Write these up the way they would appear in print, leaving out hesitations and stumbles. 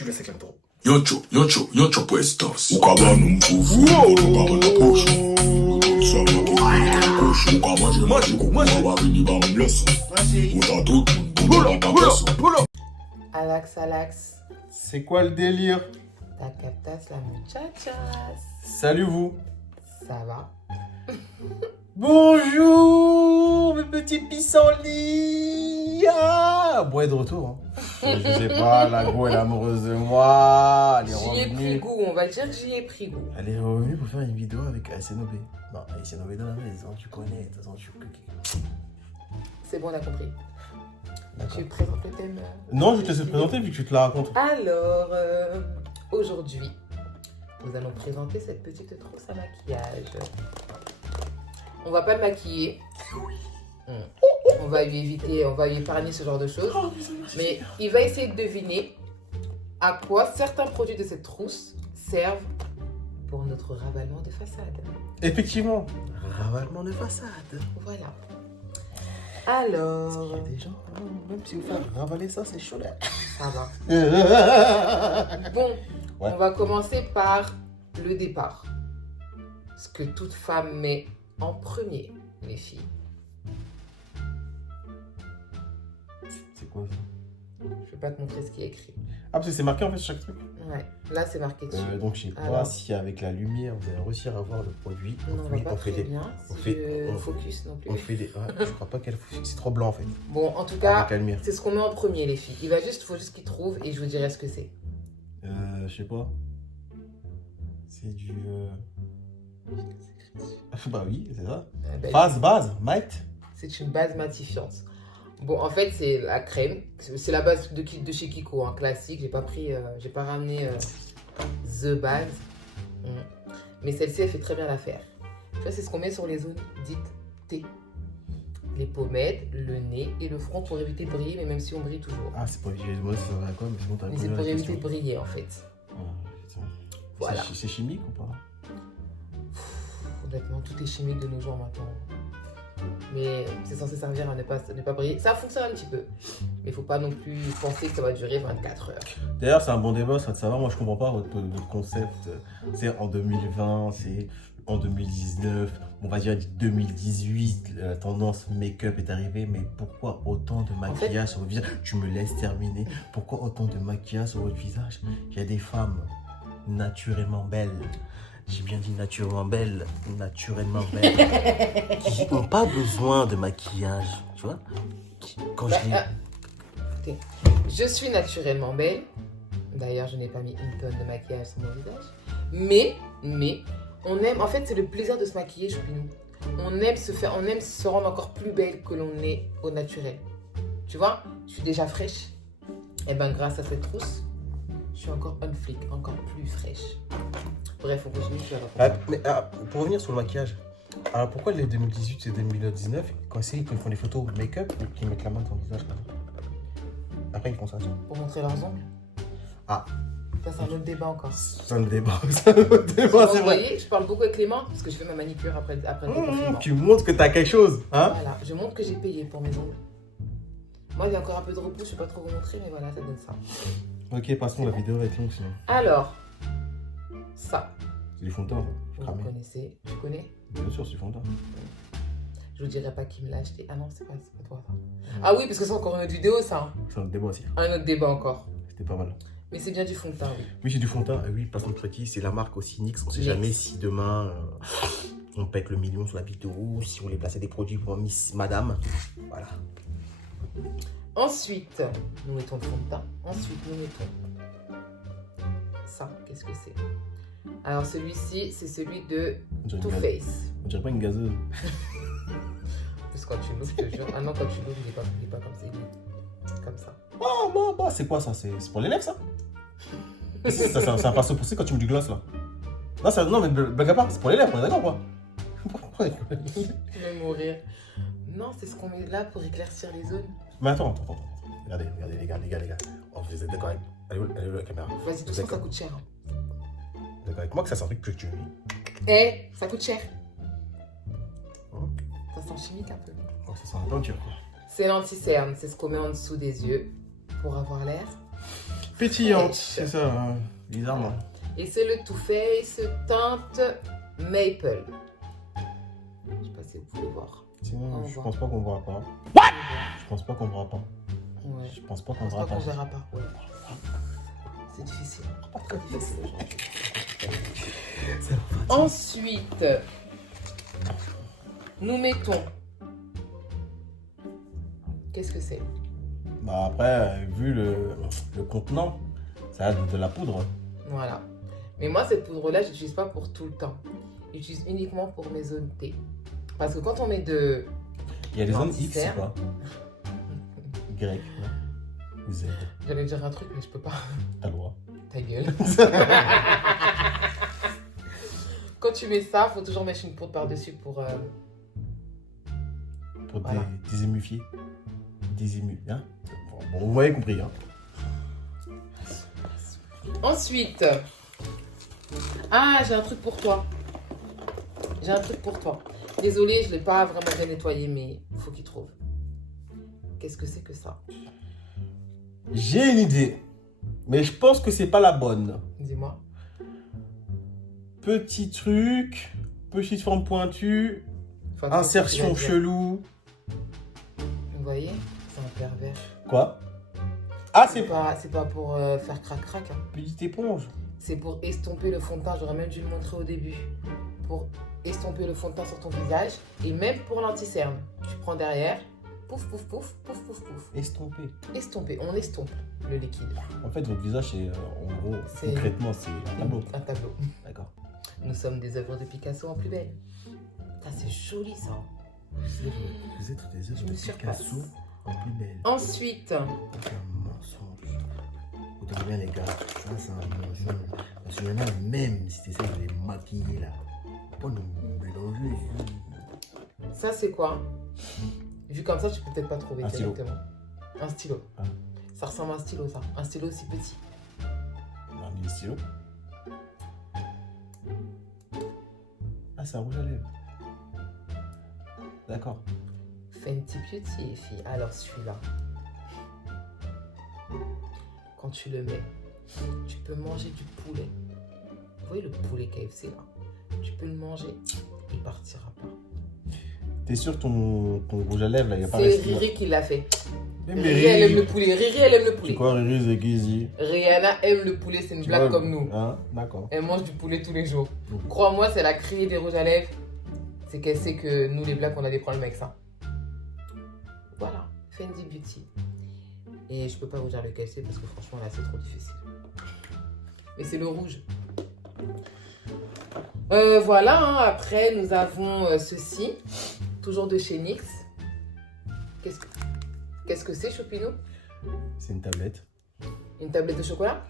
Tu le sais que l'intro. Yocho puestos. Ukabana umvuvu, ukabana posho. Alax. C'est quoi le délire? Ta captas la muchachas. Salut vous. Ça va? Bonjour mes petits pissenlits. Bon, elle est de retour. Hein. Je sais pas, la go elle est amoureuse de moi. Elle est J'y ai pris revenue. goût, on va dire que j'y ai pris goût. Elle est revenue pour faire une vidéo avec Asenobé. Non, Asenobé dans la maison, tu connais. De toute façon, C'est bon, on a compris. D'accord. Tu présentes le thème Non, je te laisse présenter vu que tu te la racontes. Alors, aujourd'hui, nous allons présenter cette petite trousse à maquillage. On va pas le maquiller. On va lui éviter, on va lui épargner ce genre de choses. Mais il va essayer de deviner à quoi certains produits de cette trousse servent pour notre ravalement de façade. Effectivement, ravalement de façade. Voilà. Alors, Il y a des gens, même si vous faites ravaler ça, c'est chaud là. ça va. Bon, Ouais. on va commencer par le départ. Ce que toute femme met en premier, les filles. C'est quoi ça? Je vais pas te montrer ce qui est écrit. Ah, parce que c'est marqué en fait sur chaque truc. Ouais, là c'est marqué dessus. Donc je sais pas Alors. si avec la lumière vous allez réussir à voir le produit. Non, on Oui, va pas très bien. on Si fait- je on- focus non plus. On fait des. Ouais, je crois pas qu'elle. C'est trop blanc en fait. Bon, en tout cas, Avec la lumière. c'est ce qu'on met en premier, les filles. Faut juste qu'il trouve et je vous dirai ce que c'est. Je sais pas. C'est du. Bah oui, c'est ça. Ben, Base, Might. c'est une base matifiante. Bon, en fait, c'est la crème. C'est la base de chez Kiko, hein, classique. J'ai pas ramené The Base. Mais celle-ci, elle fait très bien l'affaire. Tu vois, c'est ce qu'on met sur les zones dites T. Les pommettes, le nez et le front pour éviter de briller, mais même si on brille toujours. Ah, c'est pas visuel. Moi, ça va à quoi? Mais c'est bon, t'as Mais répondu c'est à pour la éviter question. de briller, en fait. Voilà. C'est chimique ou pas? Honnêtement, tout est chimique de nos jours maintenant. Mais c'est censé servir à ne pas briller. Ça fonctionne un petit peu. Mais il ne faut pas non plus penser que ça va durer 24 heures. D'ailleurs, c'est un bon débat, ça de savoir. Moi, je comprends pas votre concept. C'est en 2020, c'est en 2019, on va dire 2018, la tendance make-up est arrivée. Mais pourquoi autant de maquillage sur votre visage? Tu me laisses terminer. Pourquoi autant de maquillage sur votre visage? Il y a des femmes naturellement belles. J'ai bien dit naturellement belles, qui n'ont pas besoin de maquillage, tu vois? Quand je dis... Écoutez, je suis naturellement belle. D'ailleurs, je n'ai pas mis une tonne de maquillage sur mon visage. Mais, on aime, en fait, c'est le plaisir de se maquiller, Choupinou. On aime se rendre encore plus belle que l'on est au naturel. Tu vois, je suis déjà fraîche. Et ben, grâce à cette trousse, je suis encore on flic, encore plus fraîche. Bref, on continue, tu vas répondre. Pour revenir sur le maquillage, alors pourquoi les 2018 et 2019, quand ils font des photos make-up, ils mettent la main dans le visage là? Après ils font ça. Pour montrer leurs ongles. Ah. Ça, c'est un autre débat encore. C'est un débat, c'est Vous vrai. voyez, je parle beaucoup avec les mains parce que je fais ma manicure après le déconfinement. Tu montres que t'as quelque chose, hein? Voilà, je montre que j'ai payé pour mes ongles. Moi, il y a encore un peu de repos, je ne sais pas trop vous montrer, mais voilà, ça donne ça. Ok, passons, la vidéo va être longue sinon. Alors, ça, C'est du fond de teint, ça. vous Cramé. connaissez, tu connais? Bien sûr, c'est du fond de teint. Je vous dirai pas qui me l'a acheté. Ah non, c'est pas toi ça. Ah oui, parce que c'est encore une autre vidéo, ça. Hein. C'est un débat aussi. Un autre débat encore. C'était pas mal. Mais c'est bien du fond de teint, oui. Oui, c'est du fond de teint. Oui, passons tranquille, c'est la marque aussi NYX. On sait NYX. jamais si demain on pète le million sur la vidéo, si on les plaçait des produits pour Miss Madame. Voilà. Ensuite, nous mettons le fond de teint. Ensuite, nous mettons ça. Qu'est-ce que c'est? Alors, celui-ci, c'est celui de On dirait, Too Faced. on dirait pas une gazeuse. Parce que quand tu l'ouvres, je te jure. Ah non, quand tu l'ouvres, il est pas comme ça. Il est comme ça. Bah, c'est quoi ça? C'est pour les lèvres ça? C'est un pinceau poussé quand tu mets du gloss là. Non, mais blague à part, c'est pour les lèvres, on est d'accord quoi? Pourquoi rigoler? Je vais mourir. Non, c'est ce qu'on met là pour éclaircir les zones. Mais attends. Regardez les gars. Oh, vous êtes d'accord avec... Elle est où la caméra? Vas-y, tout ça, ça coûte cher. Hein. Vous êtes d'accord avec moi que ça c'est un truc que tu... Eh, ça coûte cher. Oh, Ça sent chimique un peu. ça sent un peinture quoi. C'est l'anti-cerne, c'est ce qu'on met en dessous des yeux pour avoir l'air Pétillante, Fraîche. c'est ça, hein, bizarrement. Et c'est le Too Faced teinte Maple. Je sais pas si vous pouvez voir. Sinon, On je voit. pense pas qu'on verra pas. Je pense pas qu'on verra pas. Ouais. Je pense pas Je qu'on pense verra pas pas. qu'on verra pas. Ouais. C'est difficile. Pas très difficile aujourd'hui. Ensuite, nous mettons. Qu'est-ce que c'est? Bah après, vu le contenant, ça a de la poudre. Voilà. Mais moi, cette poudre-là, je l'utilise pas pour tout le temps. J'utilise uniquement pour mes zones T. Parce que quand on met de... Il y a les zones X, c'est L'anti-cerne. quoi? Y, non? Ou Z. J'allais dire un truc, mais je peux pas. T'as le droit. Ta gueule. Quand tu mets ça, faut toujours mettre une poudre par-dessus pour... Pour Voilà. désémufier. Hein? Bon, vous m'avez compris. Hein? Ensuite... Ah, j'ai un truc pour toi. J'ai un truc pour toi. Désolée, je ne l'ai pas vraiment bien nettoyé, mais il faut qu'il trouve. Qu'est-ce que c'est que ça? J'ai une idée. Mais je pense que c'est pas la bonne. Dis-moi. Petit truc, petite forme pointue, Faut que insertion tu vas dire. chelou. Vous voyez? C'est un pervers. Quoi? Ah, C'est pas pour faire crac-crac. Hein. petite éponge. C'est pour estomper le fond de teint. J'aurais même dû le montrer au début. Pour estomper le fond de teint sur ton visage. Et même pour l'anti-cerne. Tu prends derrière. Pouf, pouf, pouf, pouf, pouf, pouf. Estompé. Estomper. On estompe le liquide. En fait, votre visage, c'est en gros, C'est- concrètement, c'est un tableau. Un tableau. D'accord. Nous sommes des œuvres de Picasso en plus belle. Ça, c'est joli, ça. Vous êtes des Je œuvres me de surpasse. Picasso en plus belle. Ensuite, C'est un mensonge. Écoutez bien, les gars, ça, c'est un mensonge. Parce qu'il y en a même, si tu essaies de les maquiller là, pas nous mélanger. ça, c'est quoi? Vu comme ça, tu peux peut-être pas trouver Un stylo. directement. Un stylo. Ah. Ça ressemble à un stylo, ça. Un stylo aussi petit. On a mis le stylo. Ah, c'est un rouge à lèvres. D'accord. Fenty Beauty, les filles. Alors, celui-là. Quand tu le mets, tu peux manger du poulet. Vous voyez le poulet KFC, là? Tu peux le manger. Il partira pas. T'es sûr ton rouge à lèvres là, il n'y a pas C'est resté. Riri qui l'a fait. Mais Riri, elle aime le poulet. Riri, elle aime le C'est poulet. quoi Riri, c'est qui? Rihanna aime le poulet, c'est une blague comme nous. Hein? D'accord. Elle mange du poulet tous les jours. Mhm. Crois-moi, c'est la créée des rouges à lèvres. C'est qu'elle sait que nous, les blacks, on a des problèmes avec ça. Voilà, Fenty Beauty. Et je peux pas vous dire lequel c'est parce que franchement, là, c'est trop difficile. Mais c'est le rouge. Voilà, hein. Après, nous avons ceci. Toujours de chez NYX. Qu'est-ce que c'est, Choupinou? C'est une tablette. Une tablette de chocolat?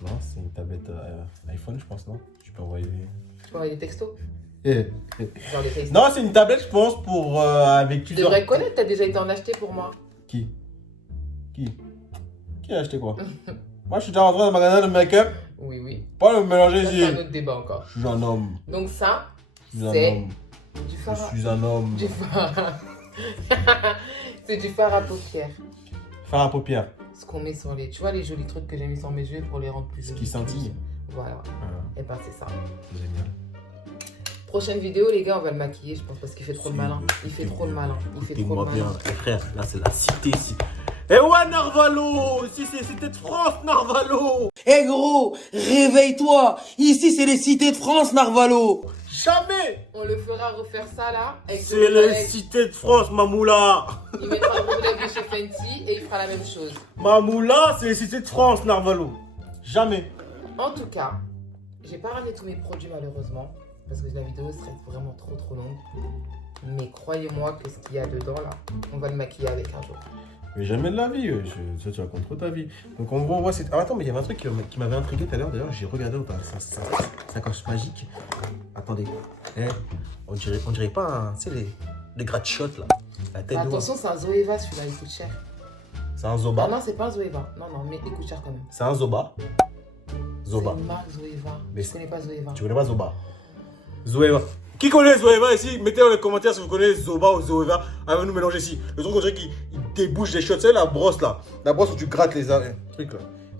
Non, c'est une tablette iPhone, je pense, non? Tu peux envoyer. Tu peux envoyer des textos? Eh. Genre des textos. Non, c'est une tablette, je pense, pour avec Tu plusieurs. devrais connaître, t'as déjà été en acheter pour moi. Qui Qui a acheté quoi? Moi, je suis déjà rentré dans le magasin de make-up. Oui, oui. Pas me mélanger Ça, ici. c'est un autre débat encore. Je suis un homme. Donc ça, Je suis un c'est homme. du Je fard à... suis un homme. Du fard... c'est du fard à paupières. Fard à paupières. Ce qu'on met sur les... Tu vois les jolis trucs que j'ai mis sur mes yeux pour les rendre plus Ce jolis. qui scintille. Voilà. Ah, Et ben c'est ça. génial. Prochaine vidéo, les gars, on va le maquiller, je pense, parce qu'il fait trop le malin. Il fait trop le malin. Il fait trop le Écoutez-moi malin. bien, eh, frère, là c'est la cité ici. Eh ouais, Narvalo! Ici c'est Cité de France, Narvalo! Eh gros, réveille-toi. Ici, c'est les cités de France, Narvalo. Jamais! On le fera refaire ça là. Avec C'est le rouge à les lèvres. cités de France, Mamoula! Il mettra le rouge à lèvres de chez Fenty et il fera la même chose. Mamoula, c'est les cités de France, Narvalo. Jamais. En tout cas, j'ai pas ramené tous mes produits malheureusement. Parce que la vidéo serait vraiment trop longue. Mais croyez-moi que ce qu'il y a dedans là, on va le maquiller avec un jour. Mais jamais de la vie, ça tu racontes trop ta vie. Donc en gros, moi c'est. Ah, attends, mais il y avait un truc qui m'avait intrigué tout à l'heure, d'ailleurs, j'ai regardé dans ta sacoche magique. Attendez. Eh, on dirait pas, tu sais, les gratte-shots là. La tête de Attention, c'est un Zoeva celui-là, il coûte cher. C'est un Ah Zoba. non, c'est pas un Zoeva. Non, mais il coûte cher quand même. C'est un Zoba. Zoba. C'est une marque Zoeva. Mais Je connais pas Zoeva. Tu connais pas Zoba? Zoeva. Qui connaît Zoeva ici? Mettez dans les commentaires si vous connaissez Zoba ou Zoeva. Allez nous mélanger ici. Le truc, on dirait qu'il débouche des shots. Tu sais, la brosse là. La brosse où tu grattes les trucs là.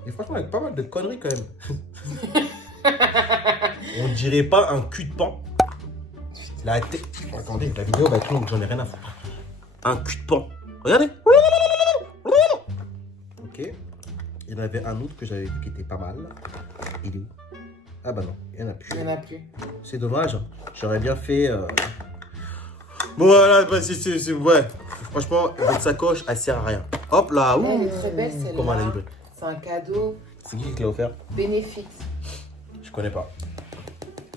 Et franchement, avec pas mal de conneries quand même. On dirait pas un cul de pan. La tête. Attendez, la vidéo va être longue, j'en ai rien à foutre. Un cul de pan. Regardez. Ok. Il y en avait un autre que j'avais vu qui était pas mal. Il est où? Ah bah non, il n'y en a plus. Il n'y en a plus. C'est dommage. J'aurais bien fait. Bon voilà, bah, ouais. Franchement, votre sacoche, elle sert à rien. Hop là, ouh. Elle est très belle celle-là. Comment elle est livrée? C'est un cadeau C'est qui te l'a offert? bénéfice. Je connais pas.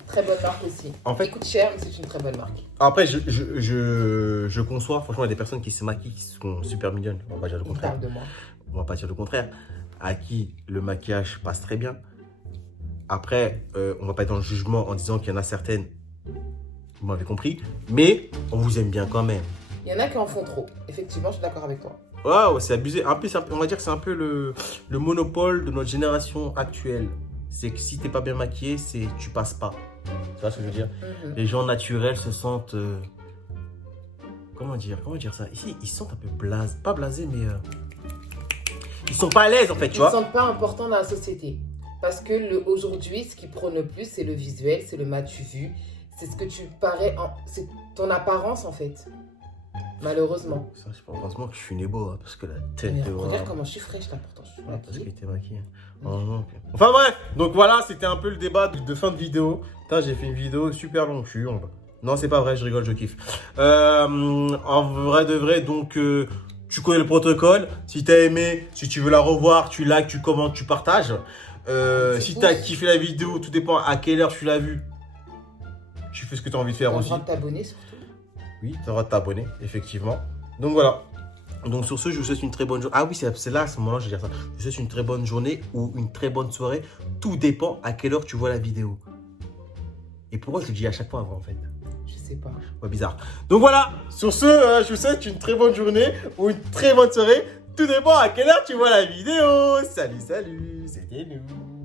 Très bonne marque aussi. En fait- Il coûte cher, mais c'est une très bonne marque. Après, je conçois. Franchement, il y a des personnes qui se maquillent qui sont super mignonnes. On va pas dire le Il contraire. parle de moi. On va pas dire le contraire. À qui le maquillage passe très bien. Après, on va pas être dans le jugement en disant qu'il y en a certaines. Vous m'avez compris. Mais on vous aime bien quand même. Il y en a qui en font trop. Effectivement, je suis d'accord avec toi. Ouais, c'est abusé. Un peu, on va dire que c'est un peu le monopole de notre génération actuelle. C'est que si t'es pas bien maquillé, tu passes pas. Tu vois ce que je veux dire? Les gens naturels se sentent... Comment dire ça? Ici, ils se sentent un peu blasés. Pas blasés, mais... Ils sont pas à l'aise, en fait, tu Ils ne vois? se sentent pas importants dans la société. Parce que aujourd'hui, ce qui prône le plus, c'est le visuel, c'est le m'as-tu vu. C'est ce que tu parais... C'est ton apparence, en fait. Malheureusement. Ça, je pense heureusement que je suis né beau, hein, parce que la tête Mais de... regarde comment je suis fraîche, là, pourtant. Je suis Ah, parce qu'il maquillée. était maquillé. Enfin bref, donc voilà, c'était un peu le débat de fin de vidéo. Putain, j'ai fait une vidéo super longue. Non, c'est pas vrai, je rigole, je kiffe. En vrai de vrai, donc tu connais le protocole. Si t'as aimé, si tu veux la revoir, tu likes, tu commentes, tu partages. Si t'as kiffé la vidéo, tout dépend à quelle heure tu l'as vue. Tu fais ce que tu as envie de faire T'as le aussi. droit de t'abonner, surtout. Oui, tu as le droit de t'abonner, effectivement. Donc voilà. Donc sur ce, je vous souhaite une très bonne journée. Ah oui, c'est là, à ce moment-là, je vais dire ça. Je vous souhaite une très bonne journée ou une très bonne soirée. Tout dépend à quelle heure tu vois la vidéo. Et pourquoi je le dis à chaque fois avant, en fait? Je sais pas. Ouais, bizarre. Donc voilà, sur ce, je vous souhaite une très bonne journée ou une très bonne soirée. Tout dépend à quelle heure tu vois la vidéo. Salut, salut, c'était nous.